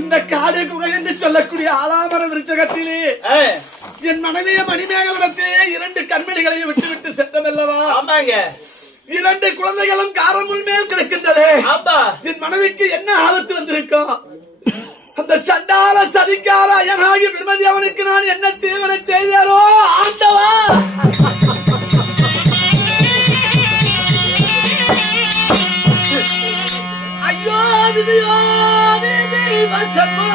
இந்த காடு குகை என்று சொல்லக்கூடிய ஆலாமர விருட்சகத்திலே என் மனைவிய மணிமேகலிடத்திலே 2 கண்மணிகளை விட்டு சென்றமல்லவா? ஆமாங்க. 2 குழந்தைகளும் காரமுள் மேல் கிடக்கின்றதே. என் மனைவிக்கு என்ன ஆபத்து வந்திருக்கும்? அந்த சண்டால சதிக்கார அயனாகி விரும்பி அவனுக்கு நான் என்ன தீவனை செய்தாரோ ஆண்டவா! ஐயோ விதியோ விதி வசமா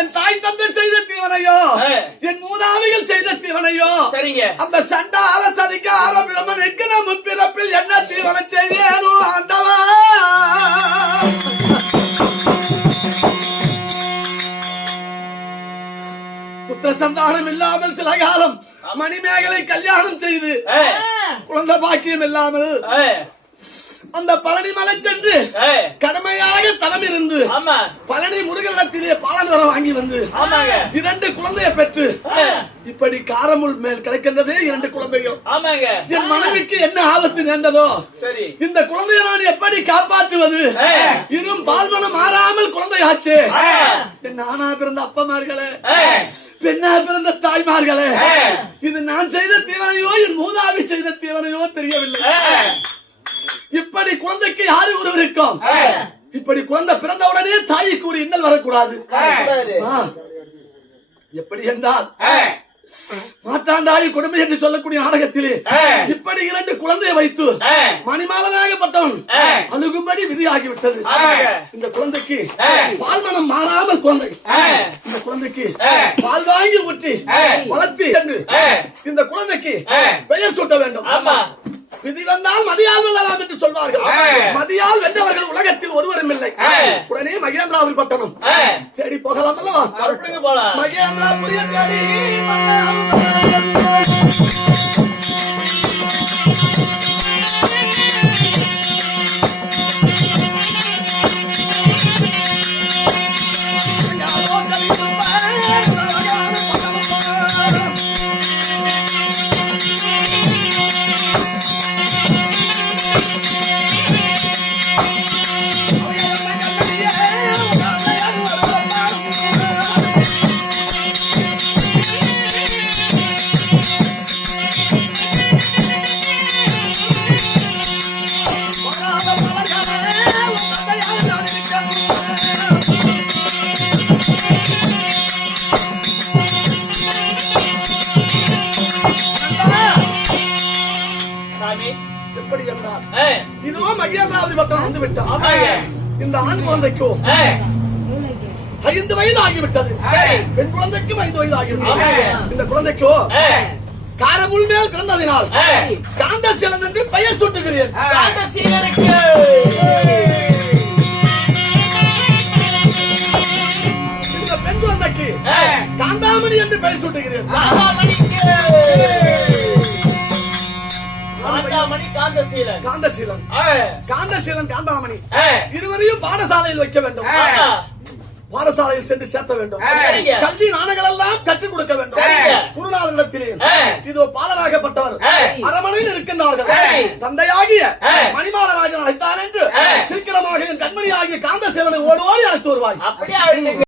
என் தாய் தந்தை செய்த தீவனையோ என் மூதாதைகள் செய்த தீவனையோ சரிங்க. அந்த சண்டால சதிக்கார பிரம்மனுக்கு நம் முற்பிறப்பில் என்ன தீவனை செய்தேனோ ஆண்டவா! புத்திர சந்தானம் இல்லாமல் சில காலம் மணிமேகலை கல்யாணம் செய்து குழந்தை பாக்கியம் இல்லாமல் அந்த பழனி மலை சென்று கடமையாக தலம் இருந்து பழனி முருகனிடத்திலே பாலமரம் வாங்கி வந்து 2 குழந்தையை பெற்று இப்படி காரமுள் மேல் கிடைக்கின்றது 2 குழந்தையும். என் மனைவிக்கு என்ன ஆபத்து நேர்ந்ததோ இந்த குழந்தையை நான் எப்படி காப்பாற்றுவது? இரும் பால்மனம் மாறாமல் குழந்தையாச்சு. நானா பிறந்த அப்பமார்களே, பெண்ணா பிறந்த தாய்மார்களே, இது நான் செய்த தீவனையோ என் மூதாவி செய்த தீவனையோ தெரியவில்லை. இப்படி குழந்தைக்கு யாரு ஒருவர் இருக்கும்? இப்படி குழந்தை பிறந்தவுடனே தாய்க்கு ஒரு இன்னல் வரக்கூடாது. எப்படி என்றால் மாற்றாண்டாயி கொடுமை என்று சொல்லக்கூடிய நாடகத்திலே இப்படி 2 குழந்தையை வைத்து மணிமாலனாகப்பட்டவன் அழுகும்படி விதியாகிவிட்டது. இந்த குழந்தைக்கு பால்மனம் மாறாமல் குழந்தை, இந்த குழந்தைக்கு பால் வாங்கி ஊற்றி வளர்த்தி என்று இந்த குழந்தைக்கு பெயர் சூட்ட வேண்டும். விதி வந்தால் மதியால் வெல்லலாம் என்று சொல்வார்கள். மதியால் வென்றவர்கள் உலகத்தில் ஒருவரும் இல்லை. உடனே மகேந்திராவில் பட்டணம் தேடி போகலாம் அல்லவா? மகேந்திராபுரிய தேடி எப்படி என்றால் இதோ மகேந்திராபுரி பட்டம் வந்து விட்டார். இந்த ஆண் குழந்தைக்கோ 5 வயது ஆகிவிட்டது. பெண் குழந்தைக்கும் 5 வயது ஆகிவிட்டது. இந்த குழந்தைக்கோ காரமுள் மேல் பிறந்ததினால் காந்தசீலன் என்று பெயர் சூட்டுகிறேன். இந்த பெண் குழந்தைக்கு காந்தாமணி என்று பெயர் சூட்டுகிறேன். காந்தசீலன் காந்தாமணி இருவரையும் பாடசாலையில் வைக்க வேண்டும். பாடசாலையில் சென்று சேர்த்த வேண்டும். கல்வி நாணங்கள் எல்லாம் கற்றுக் கொடுக்க வேண்டும். குருநாதனிடத்திலே இதோ பாலராகப்பட்டவர் அரமனையில் இருக்கின்றார்கள். தந்தையாகிய மணிமாலராஜன் அழைத்தார் என்று சீக்கிரமாக என் கண்மணி ஆகிய காந்தசேலனை ஓடி அழைத்து வருவாய்.